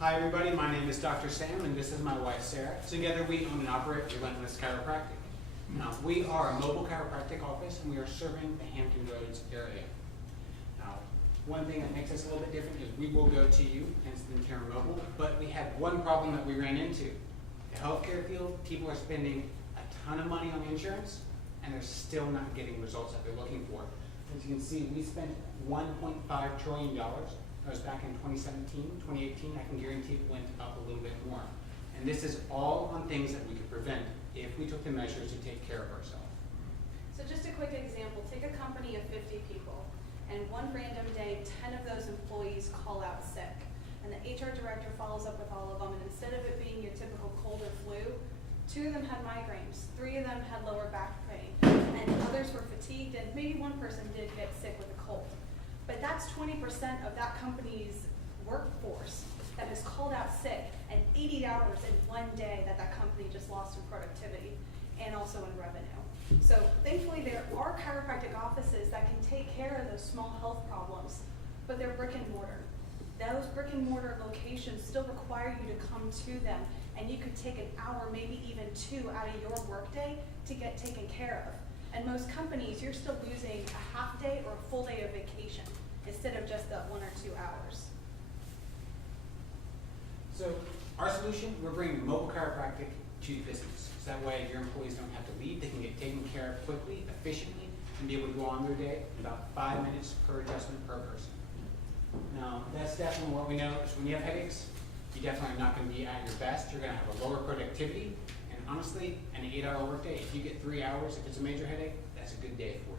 Hi everybody, my name is Dr. Sam and this is my wife Sarah. Together we own and operate Relentless Chiropractic. Now we are a mobile chiropractic office and we are serving the Hampton Roads area. Now one thing that makes us a little bit different is we will go to you, hence the term mobile, but we had one problem that we ran into. The healthcare field, people are spending a ton of money on insurance and they're still not getting results that they're looking for. As you can see, we spent $1.5 trillion. That was back in 2017, 2018. I can guarantee it went up a little bit more. And this is all on things that we could prevent if we took the measures to take care of ourselves. So just a quick example, take a company of 50 people, and one random day, 10 of those employees call out sick. And the HR director follows up with all of them, and instead of it being your typical cold or flu, 2 of them had migraines, 3 of them had lower back pain, and others were fatigued, and maybe one person did get sick with a cold. But that's 20% of that company's workforce that has called out sick, and 80 hours in one day that company just lost in productivity and also in revenue. So thankfully there are chiropractic offices that can take care of those small health problems, but they're brick and mortar. Those brick and mortar locations still require you to come to them, and you could take an hour, maybe even 2 out of your workday to get taken care of. And most companies, you're still losing a half day or a full day of vacation instead of just the 1 or 2 hours. So our solution, we're bringing mobile chiropractic to business. So that way your employees don't have to leave, they can get taken care of quickly, efficiently, and be able to go on their day in about 5 minutes per adjustment per person. Now, that's definitely what we know is when you have headaches, you definitely are not going to be at your best. You're going to have a lower productivity. And honestly, an 8-hour workday, if you get 3 hours, if it's a major headache, that's a good day for you.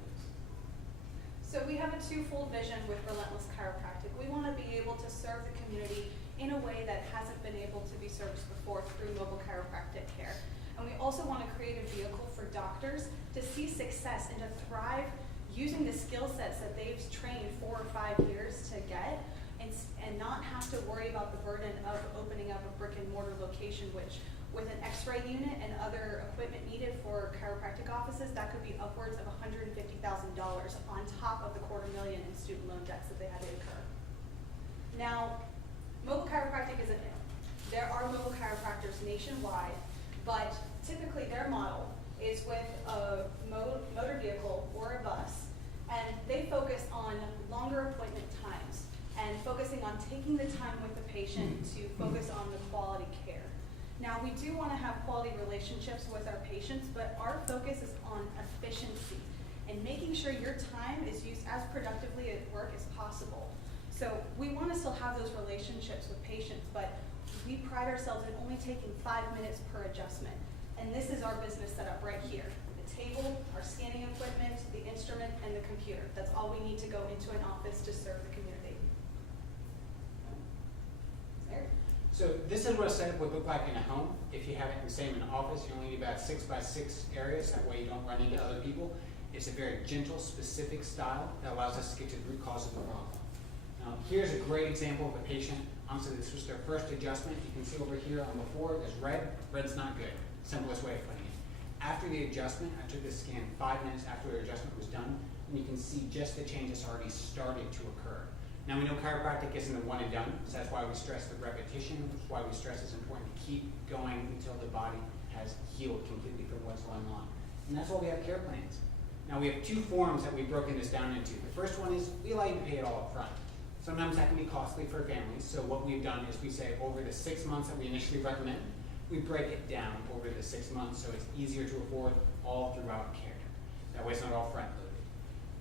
So we have a twofold vision with Relentless Chiropractic. We want to be able to serve the community in a way that hasn't been able to be serviced before through mobile chiropractic care. And we also want to create a vehicle for doctors to see success and to thrive using the skill sets that they've trained 4 or 5 years to get, and not have to worry about the burden of opening up a brick and mortar location, which with an x-ray unit and other equipment needed for chiropractic offices, that could be upwards of $150,000 on top of the $250,000 in student loan debts that they had to incur. Now, mobile chiropractic isn't new. There are mobile chiropractors nationwide, but typically their model is with a motor vehicle or a bus, and they focus on longer appointment times and focusing on taking the time with the patient to focus on the quality care. Now, we do want to have quality relationships with our patients, but our focus is on efficiency and making sure your time is used as productively at work as possible. So we want to still have those relationships with patients, but we pride ourselves in only taking 5 minutes per adjustment. And this is our business setup right here. The table, our scanning equipment, the instrument, and the computer. That's all we need to go into an office to serve the community. There. So this is what a setup would look like in a home. If you have it the same in an office, you only need about 6x6 areas. That way you don't run into other people. It's a very gentle, specific style that allows us to get to the root cause of the problem. Now, here's a great example of a patient. Honestly, this was their first adjustment. You can see over here on the floor, there's red. Red's not good. Simplest way of putting it. After the adjustment, I took this scan 5 minutes after the adjustment was done, and you can see just the changes already started to occur. Now, we know chiropractic isn't a one and done, so that's why we stress the repetition. That's why we stress it's important to keep going until the body has healed completely from what's going on. And that's why we have care plans. Now, we have 2 forms that we've broken this down into. The first one is we allow you to pay it all up front. Sometimes that can be costly for families, so what we've done is we say over the 6 months that we initially recommend, we break it down over the 6 months so it's easier to afford all throughout care. That way it's not all front loaded.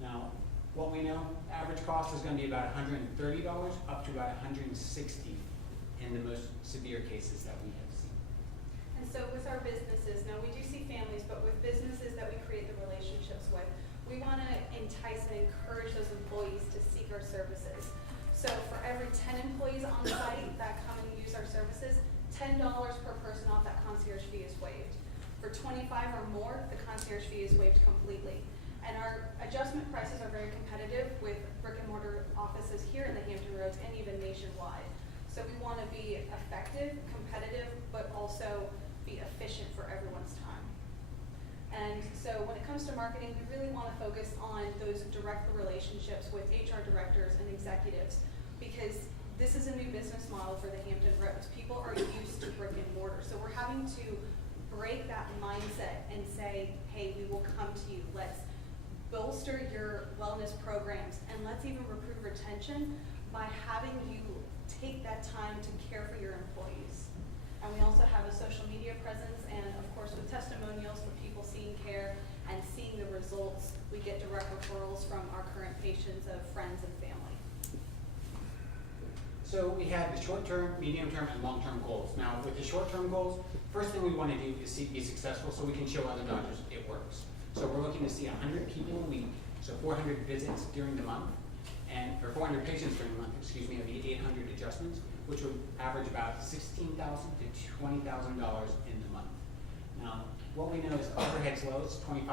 Now, what we know, average cost is going to be about $130 up to about $160 in the most severe cases that we have seen. And so with our businesses, now we do see families, but with businesses that we create the relationships with, we want to entice and encourage those employees to seek our services. So for every 10 employees on site that come and use our services, $10 per person off that concierge fee is waived. For 25 or more, the concierge fee is waived completely. And our adjustment prices are very competitive with brick and mortar offices here in the Hampton Roads and even nationwide. So we want to be effective, competitive, but also be efficient for everyone's time. And so when it comes to marketing, we really want to focus on those direct relationships with HR directors and executives, because this is a new business model for the Hampton Roads. People are used to brick and mortar, so we're having to break that mindset and say, hey, we will come to you. Let's bolster your wellness programs, and let's even improve retention by having you take that time to care for your employees. And we also have a social media presence, and of course with testimonials for people seeing care and seeing the results, we get direct referrals from our current patients of friends and family. So we have the short-term, medium-term, and long-term goals. Now, with the short-term goals, first thing we want to do is be successful so we can show other doctors it works. So we're looking to see 100 people a week, so 400 visits during the month, or 400 patients during the month, excuse me, of the 800 adjustments, which would average about $16,000 to $20,000 in the month. Now, what we know is overhead's low, it's $2,500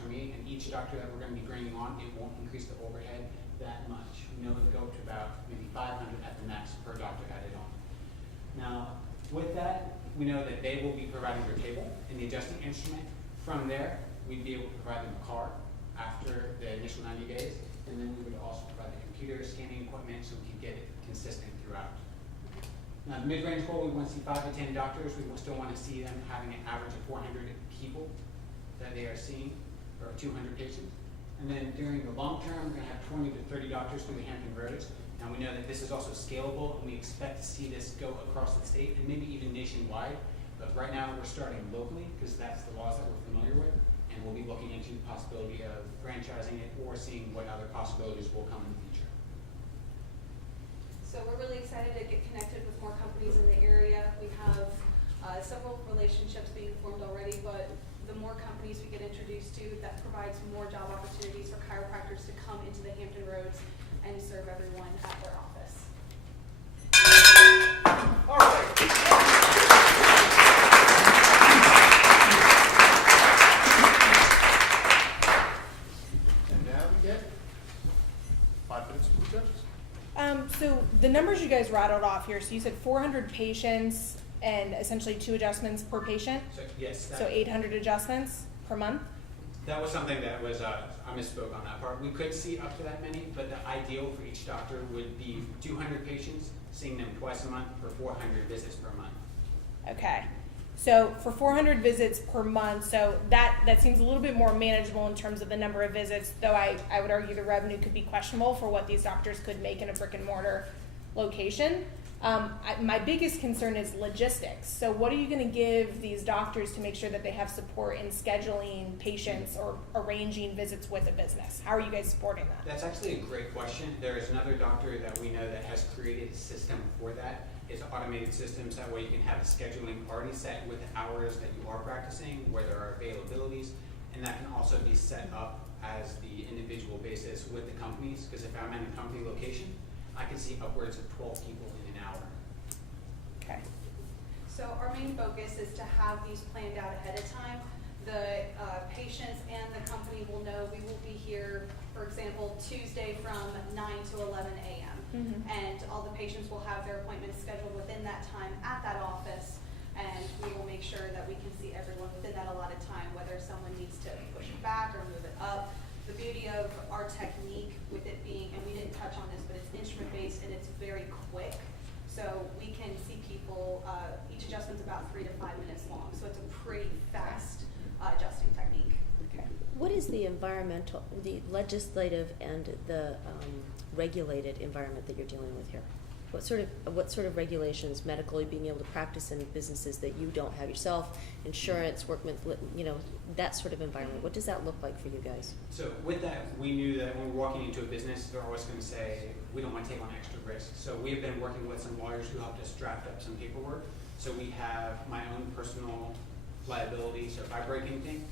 for me, and each doctor that we're going to be bringing on, it won't increase the overhead that much. We know it'll go to about maybe 500 at the max per doctor added on. Now, with that, we know that they will be providing their table and the adjusting instrument. From there, we'd be able to provide them a car after the initial 90 days, and then we would also provide the computer scanning equipment so we can get it consistent throughout. Now, the mid-range goal, we want to see 5 to 10 doctors. We still want to see them having an average of 400 people that they are seeing, or 200 patients. And then during the long term, we're going to have 20 to 30 doctors through the Hampton Roads. Now we know that this is also scalable, and we expect to see this go across the state and maybe even nationwide. But right now we're starting locally because that's the laws that we're familiar with, and we'll be looking into the possibility of franchising it or seeing what other possibilities will come in the future. So we're really excited to get connected with more companies in the area. We have several relationships being formed already, but the more companies we get introduced to, that provides more job opportunities for chiropractors to come into the Hampton Roads and serve everyone at their office. All right. And now we get 5 minutes from the judges. So the numbers you guys rattled off here, so you said 400 patients and essentially 2 adjustments per patient? So yes, So 800 adjustments per month? that was something that was, I misspoke on that part. We could see up to that many, but the ideal for each doctor would be 200 patients, seeing them twice a month for 400 visits per month. Okay. So for 400 visits per month, so that seems a little bit more manageable in terms of the number of visits, though I would argue the revenue could be questionable for what these doctors could make in a brick and mortar location. My biggest concern is logistics. So what are you going to give these doctors to make sure that they have support in scheduling patients or arranging visits with a business? How are you guys supporting that? That's actually a great question. There is another doctor that we know that has created a system for that. It's automated systems. That way you can have a scheduling already set with the hours that you are practicing, where there are availabilities, and that can also be set up as the individual basis with the companies, because if I'm in a company location, I can see upwards of 12 people in an hour. Okay. So our main focus is to have these planned out ahead of time. The patients and the company will know we will be here, for example, Tuesday from 9 to 11 a.m. Mm-hmm. And all the patients will have their appointments scheduled within that time at that office, and we will make sure that we can see everyone within that allotted time, whether someone needs to push it back or move it up. The beauty of our technique with it being, and we didn't touch on this, but it's instrument-based and it's very quick. So we can see people, each adjustment's about 3 to 5 minutes long. So it's a pretty fast adjusting technique. Okay. What is the environmental, the legislative and the regulated environment that you're dealing with here? What sort of regulations, medically being able to practice in businesses that you don't have yourself, insurance, workman, that sort of environment? What does that look like for you guys? So with that, we knew that when we're walking into a business, they're always going to say, we don't want to take on extra risk. So we have been working with some lawyers who helped us draft up some paperwork. So we have my own personal liability. So if I break anything,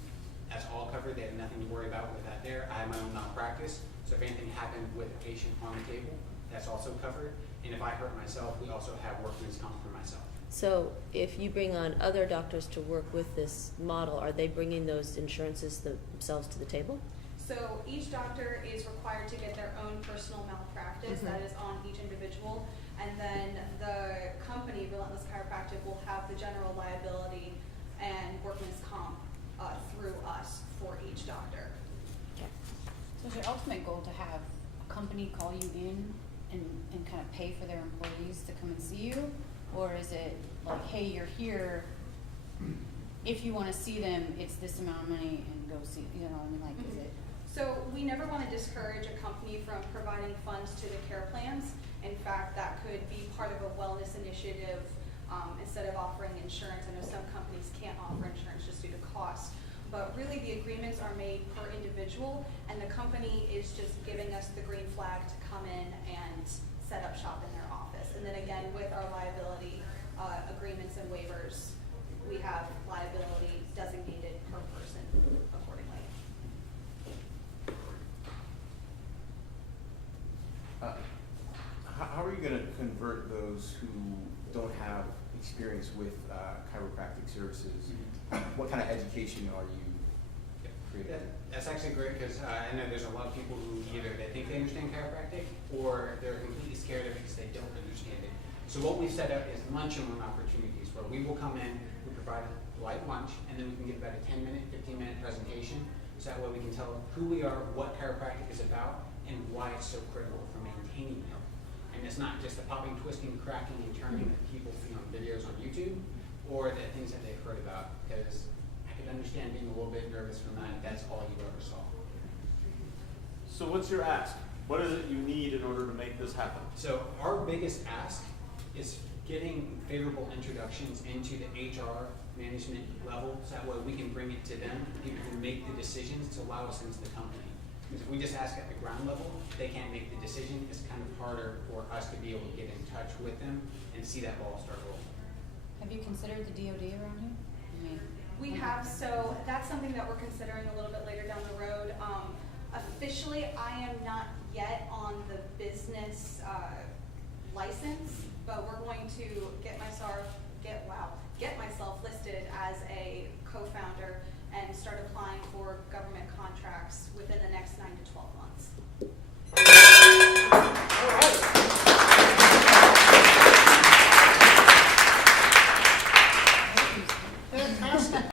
that's all covered. They have nothing to worry about with that there. I have my own malpractice. So if anything happened with a patient on the table, that's also covered. And if I hurt myself, we also have workman's comp for myself. So if you bring on other doctors to work with this model, are they bringing those insurances themselves to the table? So each doctor is required to get their own personal malpractice that is on each individual, and then the company, Relentless Chiropractic, will have the general liability and workman's comp through us for each doctor. So is your ultimate goal to have a company call you in and kind of pay for their employees to come and see you? Or is it like, hey, you're here, if you wanna see them, it's this amount of money and go see, you know what I mean, like, is it? So we never want to discourage a company from providing funds to the care plans. In fact, that could be part of a wellness initiative, instead of offering insurance. I know some companies can't offer insurance just due to cost. But really the agreements are made per individual, and the company is just giving us the green flag to come in and set up shop in their office. And then again, with our liability agreements and waivers, we have liability designated per person accordingly. How are you going to convert those who don't have experience with chiropractic services? What kind of education are you creating? That's actually great, because I know there's a lot of people who either they think they understand chiropractic or they're completely scared of it because they don't understand it. So what we've set up is lunch and learn opportunities where we will come in, we provide a light lunch, and then we can give about a 10-minute, 15-minute presentation. So that way we can tell who we are, what chiropractic is about, and why it's so critical for maintaining health. And it's not just the popping, twisting, cracking, and turning that people see on videos on YouTube, or the things that they've heard about, because I could understand being a little bit nervous from that if that's all you ever saw. So what's your ask? What is it you need in order to make this happen? So our biggest ask is getting favorable introductions into the HR management level, so that way we can bring it to them, people can make the decisions to allow us into the company. Because if we just ask at the ground level, they can't make the decision. It's kind of harder for us to be able to get in touch with them and see that ball start rolling. Have you considered the DOD around here? I mean, We have, so that's something that we're considering a little bit later down the road. Officially, I am not yet on the business license, but we're going to get myself listed as a co-founder and start applying for government contracts within the next 9 to 12 months.